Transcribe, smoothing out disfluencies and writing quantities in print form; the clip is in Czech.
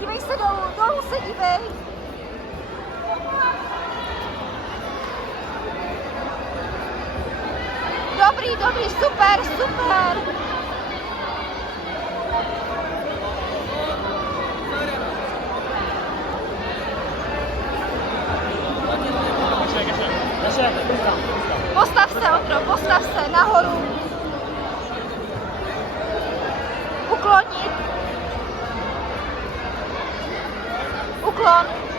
dívej se dolů se dívej. Dobrý, super. Postav se nahoru. Uklonit. Uklon.